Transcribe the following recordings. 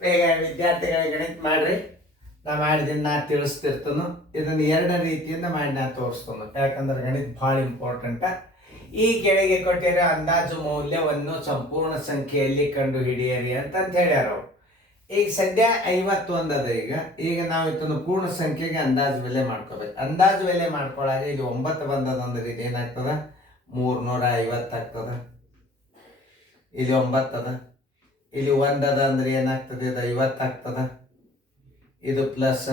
ಬೇಗ ವಿದ್ಯಾರ್ಥಿಗಳಿಗೆ ಗಣಿತ ಮಾಡ್ರಿ. ನಾ ತಿಳಿಸ್ತಿರ್ತನು. ಇದನ್ನು ಎರಡು ರೀತಿಯಿಂದ ಮಾಡಿ ನಾ ತೋರಿಸ್ತನು. ಯಾಕಂದ್ರೆ ಗಣಿತ ಭಾಳ ಇಂಪಾರ್ಟೆಂಟ. ಈ ಕೆಳಗೆ ಕೊಟ್ಟಿರೋ ಅಂದಾಜು ಮೌಲ್ಯವನ್ನು ಸಂಪೂರ್ಣ ಸಂಖ್ಯೆಯಲ್ಲಿ ಕಂಡು ಹಿಡಿಯರಿ ಅಂತ ಹೇಳ್ಯಾರ ಅವರು. ಈಗ ಸದ್ಯ 51 ಅದ. ಈಗ ನಾವು ಇದನ್ನು ಪೂರ್ಣ ಸಂಖ್ಯೆಗೆ ಅಂದಾಜು ಬೆಲೆ ಮಾಡ್ಕೋಬೇಕು. ಅಂದಾಜು ಬೆಲೆ ಮಾಡ್ಕೊಳ್ಳಾಗ ಇದು 9 ಬಂದದಂದ್ರೆ ಇದು ಏನಾಗ್ತದ? 350 ಆಗ್ತದ. ಇಲ್ಲಿ 9 ಅದ. ಇಲ್ಲಿ 1 ಅದ ಅಂದ್ರೆ ಏನಾಗ್ತದೆ? ಇದು 50 ಆಗ್ತದ. ಇದು ಪ್ಲಸ್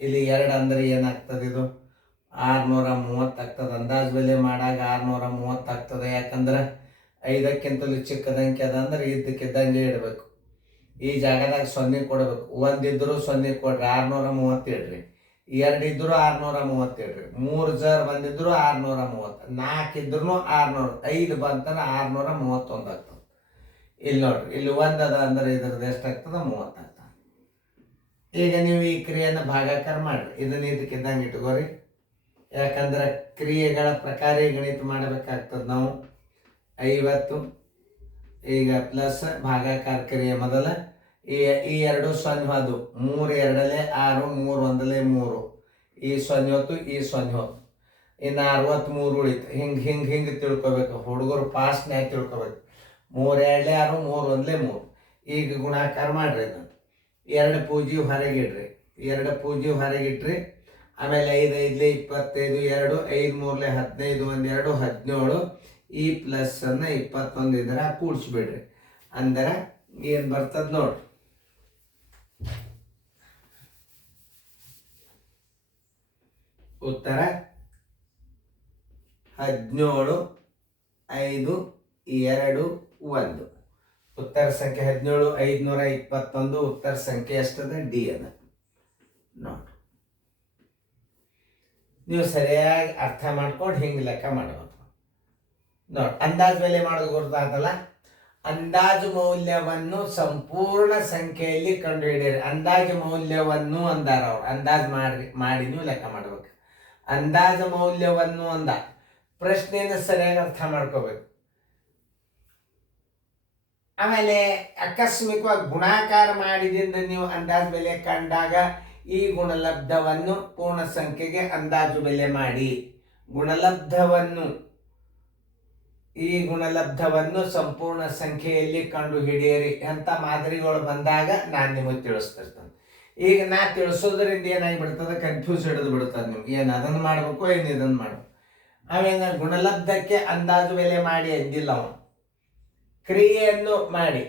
ಇಲ್ಲಿ 2 ಅಂದ್ರೆ ಏನಾಗ್ತದೆ? ಇದು 630 ಆಗ್ತದೆ. ಅಂದಾಜು ಬೆಲೆ ಮಾಡಾಗ 630 ಆಗ್ತದೆ. ಯಾಕಂದ್ರೆ 5ಕ್ಕಿಂತಲೂ ಚಿಕ್ಕದ ಅಂಕೆ ಅದ ಅಂದ್ರೆ ಇದ್ದಕ್ಕಿದ್ದಂಗೆ ಇಡಬೇಕು. ಈ ಜಾಗದಾಗ 0 ಕೊಡಬೇಕು. 1 ಇದ್ರೂ 0 ಕೊಡ್ರಿ, 630 ಇಡ್ರಿ. 2 ಇದ್ರು 630 ಇಡ್ರಿ. 3 ಜರ್ ಬಂದಿದ್ರು 630, 4 ಇದ್ರು 600, 5 ಬಂತಂದ್ರೆ 631 ಆಗ್ತದೆ. ಇಲ್ಲಿ ನೋಡ್ರಿ, ಇಲ್ಲಿ 1 ಅದ ಅಂದ್ರೆ ಇದ್ರದ್ದು ಎಷ್ಟಾಗ್ತದೆ? 30 ಆಗ್ತದೆ. ಈಗ ನೀವು ಈ ಕ್ರಿಯೆಯನ್ನು ಭಾಗಾಕಾರ ಮಾಡ್ರಿ. ಇದನ್ನ ಇದಕ್ಕಿದ್ದಂಗೆ ಇಟ್ಕೋರಿ. ಯಾಕಂದ್ರೆ ಕ್ರಿಯೆಗಳ ಪ್ರಕಾರ ಗಣಿತ ಮಾಡಬೇಕಾಗ್ತದೆ ನಾವು. 50 ಈಗ ಪ್ಲಸ್ ಭಾಗಾಕಾರ ಕ್ರಿಯೆ ಮೊದಲ ಈ 2 0 ಅದು 3 2 6, 3 1 3, ಈ 0 ಹೊತ್ತು, ಈ 0 ಹೊತ್ತು, ಇನ್ನು 63 ಉಳಿತು. ಹಿಂಗೆ ತಿಳ್ಕೊಬೇಕು. ಹುಡುಗರು ಫಾಸ್ಟ್ನ್ಯಾಗ ತಿಳ್ಕೊಬೇಕು. 3 2 6, 3 1 3. ಈಗ ಗುಣಾಕಾರ ಮಾಡ್ರಿ. ಇದನ್ನು 2 ಪೂಜಿ ಹೊರಗಿಡ್ರಿ. 2 ಪೂಜಿ ಹೊರಗಿಟ್ರಿ. ಆಮೇಲೆ 5 5 25, 2 5 3 15, 1 2 17. ಈ ಪ್ಲಸ್ ಅನ್ನ 21 ಇದ್ರ ಕೂಡಿಸ್ಬಿಡ್ರಿ. ಅಂದ್ರೆ ಏನು ಬರ್ತದ ನೋಡ್ರಿ. ಉತ್ತರ 17 5 2 1. ಉತ್ತರ ಸಂಖ್ಯೆ 17 521. ಉತ್ತರ ಸಂಖ್ಯೆ ಎಷ್ಟದ? ಡಿ ಅದ ನೋಡ್ರಿ. ನೀವು ಸರಿಯಾಗಿ ಅರ್ಥ ಮಾಡ್ಕೊಂಡು ಹಿಂಗೆ ಲೆಕ್ಕ ಮಾಡಬೇಕು ನೋಡಿ. ಅಂದಾಜು ಬೆಲೆ ಮಾಡೋದು ಗೊತ್ತಾಗಲ್ಲ. ಅಂದಾಜು ಮೌಲ್ಯವನ್ನು ಸಂಪೂರ್ಣ ಸಂಖ್ಯೆಯಲ್ಲಿ ಕಂಡು ಹಿಡಿಯಿರಿ. ಅಂದಾಜು ಮೌಲ್ಯವನ್ನು ಅಂದಾರ ಅವ್ರು. ಅಂದಾಜು ಮಾಡಿ ನೀವು ಲೆಕ್ಕ ಮಾಡ್ಬೇಕು. ಅಂದಾಜು ಮೌಲ್ಯವನ್ನು ಅಂದ ಪ್ರಶ್ನೆಯನ್ನು ಸರಿಯಾಗಿ ಅರ್ಥ ಮಾಡ್ಕೋಬೇಕು. ಆಮೇಲೆ ಆಕಸ್ಮಿಕವಾಗಿ ಗುಣಾಕಾರ ಮಾಡಿದಿಂದ ನೀವು ಅಂದಾಜು ಬೆಲೆ ಕಂಡಾಗ ಈ ಗುಣಲಬ್ಧವನ್ನು ಪೂರ್ಣ ಸಂಖ್ಯೆಗೆ ಅಂದಾಜು ಬೆಲೆ ಮಾಡಿ. ಈ ಗುಣಲಬ್ಧವನ್ನು ಸಂಪೂರ್ಣ ಸಂಖ್ಯೆಯಲ್ಲಿ ಕಂಡು ಹಿಡಿಯಿರಿ ಅಂತ ಮಾದರಿಗಳು ಬಂದಾಗ ನಾನು ನಿಮಗೆ ತಿಳಿಸ್ತಿರ್ತೇನೆ. ಈಗ ನಾ ತಿಳಿಸೋದ್ರಿಂದ ಏನಾಗಿಬಿಡ್ತದೆ? ಕನ್ಫ್ಯೂಸ್ ಹಿಡಿದು ಬಿಡ್ತದೆ ನಿಮ್ಗೆ. ಏನು ಅದನ್ನು ಮಾಡಬೇಕು, ಏನು ಇದನ್ನು ಮಾಡಬೇಕು. ಆಮೇಲೆ ಗುಣಲಬ್ಧಕ್ಕೆ ಅಂದಾಜು ಬೆಲೆ ಮಾಡಿ ಅಂದಿಲ್ಲ ಅವನು. ಕ್ರಿಯೆಯನ್ನು ಮಾಡಿ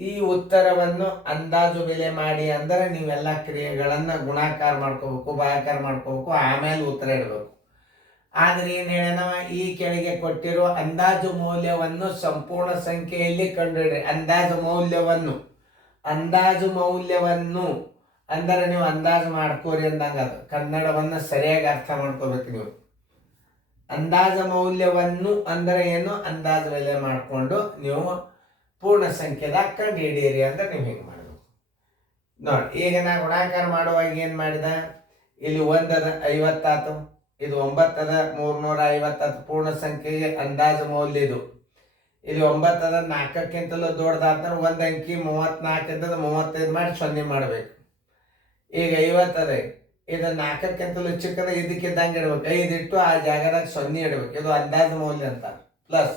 ಈ ಉತ್ತರವನ್ನು ಅಂದಾಜು ಬೆಲೆ ಮಾಡಿ ಅಂದರೆ ನೀವೆಲ್ಲ ಕ್ರಿಯೆಗಳನ್ನು ಗುಣಾಕಾರ ಮಾಡ್ಕೋಬೇಕು, ಭಾಗಾಕಾರ ಮಾಡ್ಕೋಬೇಕು, ಆಮೇಲೆ ಉತ್ತರ ಇಡಬೇಕು. ಆದರೆ ಏನು ಹೇಳೋಣವ? ಈ ಕೆಳಗೆ ಕೊಟ್ಟಿರುವ ಅಂದಾಜು ಮೌಲ್ಯವನ್ನು ಸಂಪೂರ್ಣ ಸಂಖ್ಯೆಯಲ್ಲಿ ಕಂಡುಹಿಡಿಯಿರಿ. ಅಂದಾಜು ಮೌಲ್ಯವನ್ನು ಅಂದರೆ ನೀವು ಅಂದಾಜು ಮಾಡ್ಕೋರಿ ಅಂದಂಗೆ. ಅದು ಕನ್ನಡವನ್ನು ಸರಿಯಾಗಿ ಅರ್ಥ ಮಾಡ್ಕೋಬೇಕು ನೀವು. ಅಂದಾಜು ಮೌಲ್ಯವನ್ನು ಅಂದರೆ ಏನು? ಅಂದಾಜು ಬೆಲೆ ಮಾಡಿಕೊಂಡು ನೀವು ಪೂರ್ಣ ಸಂಖ್ಯೆದಾಗ ಕಂಡು ಹಿಡಿಯಿರಿ ಅಂದ್ರೆ ನೀವು ಹಿಂಗೆ ಮಾಡಬೇಕು ನೋಡಿ. ಈಗ ನಾ ಗುಣಾಕಾರ ಮಾಡುವಾಗ ಏನು ಮಾಡಿದ? ಇಲ್ಲಿ 1 ಅದ 50 ಆತು. ಇದು 9 ಅದ 350. ಪೂರ್ಣ ಸಂಖ್ಯೆಗೆ ಅಂದಾಜು ಮೌಲ್ಯ ಇದು. ಇಲ್ಲಿ 9 ಅದ 4ಕ್ಕಿಂತಲೂ ದೊಡ್ಡದಾದ್ರೆ 1 ಅಂಕಿ 34 ಇದ್ದದ 35 ಮಾಡಿ 0 ಮಾಡಬೇಕು. ಈಗ 50 ಅದ. ಇದು 4ಕ್ಕಿಂತಲೂ ಚಿಕ್ಕದ, ಇದಕ್ಕಿದ್ದಂಗೆ ಇಡ್ಬೇಕು. 5 ಇಟ್ಟು ಆ ಜಾಗದಾಗ 0 ಇಡ್ಬೇಕು. ಇದು ಅಂದಾಜು ಮೌಲ್ಯ ಅಂತ. ಪ್ಲಸ್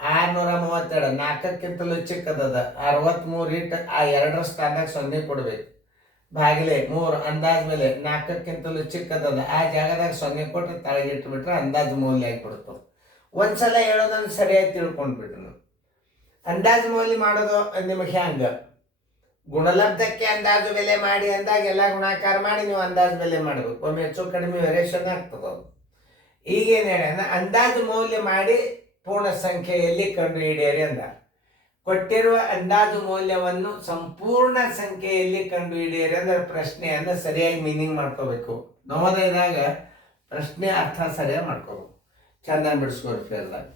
632 4ಕ್ಕಿಂತಲೂ ಚಿಕ್ಕದದ 63 ಇಟ್ಟು ಆ 2ರ ಸ್ಥಾನದಾಗ 0 ಕೊಡ್ಬೇಕು. ಭಾಗಿಲೆ 3 ಅಂದಾಜು ಮೇಲೆ 4ಕ್ಕಿಂತಲೂ ಚಿಕ್ಕದದ ಆ ಜಾಗದಾಗ 0 ಕೊಟ್ಟು ತಳಗಿಟ್ಬಿಟ್ರೆ ಅಂದಾಜು ಮೌಲ್ಯ ಆಗಿಬಿಡ್ತದೆ. ಒಂದ್ಸಲ ಹೇಳೋದನ್ನು ಸರಿಯಾಗಿ ತಿಳ್ಕೊಂಡ್ಬಿಟ್ರು ನೀವು. ಅಂದಾಜು ಮೌಲ್ಯ ಮಾಡೋದು ನಿಮಗೆ ಹ್ಯಾಂಗ? ಗುಣಲಬ್ಧಕ್ಕೆ ಅಂದಾಜು ಬೆಲೆ ಮಾಡಿ ಅಂದಾಗ ಎಲ್ಲ ಗುಣಾಕಾರ ಮಾಡಿ ನೀವು ಅಂದಾಜು ಬೆಲೆ ಮಾಡಬೇಕು. ಒಮ್ಮೆ ಹೆಚ್ಚು ಕಡಿಮೆ ವೇರಿಯೇಷನ್ ಆಗ್ತದೆ. ಅದು ಈಗೇನು ಹೇಳ ಅಂದಾಜು ಮೌಲ್ಯ ಮಾಡಿ ಪೂರ್ಣ ಸಂಖ್ಯೆಯಲ್ಲಿ ಕಂಡು ಹಿಡಿಯಿರಿ ಅಂದ. ಕೊಟ್ಟಿರುವ ಅಂದಾಜು ಮೌಲ್ಯವನ್ನು ಸಂಪೂರ್ಣ ಸಂಖ್ಯೆಯಲ್ಲಿ ಕಂಡು ಹಿಡಿಯಿರಿ ಅಂದ್ರೆ ಪ್ರಶ್ನೆಯನ್ನು ಸರಿಯಾಗಿ ಮೀನಿಂಗ್ ಮಾಡ್ಕೋಬೇಕು. ನವೋದಯದಾಗ ಪ್ರಶ್ನೆ ಅರ್ಥ ಸರಿಯಾಗಿ ಮಾಡ್ಕೋಬೇಕು. ಚಂದ ಬಿಡಿಸ್ಕೋರಿ ಫೇರ್ದಾಗ.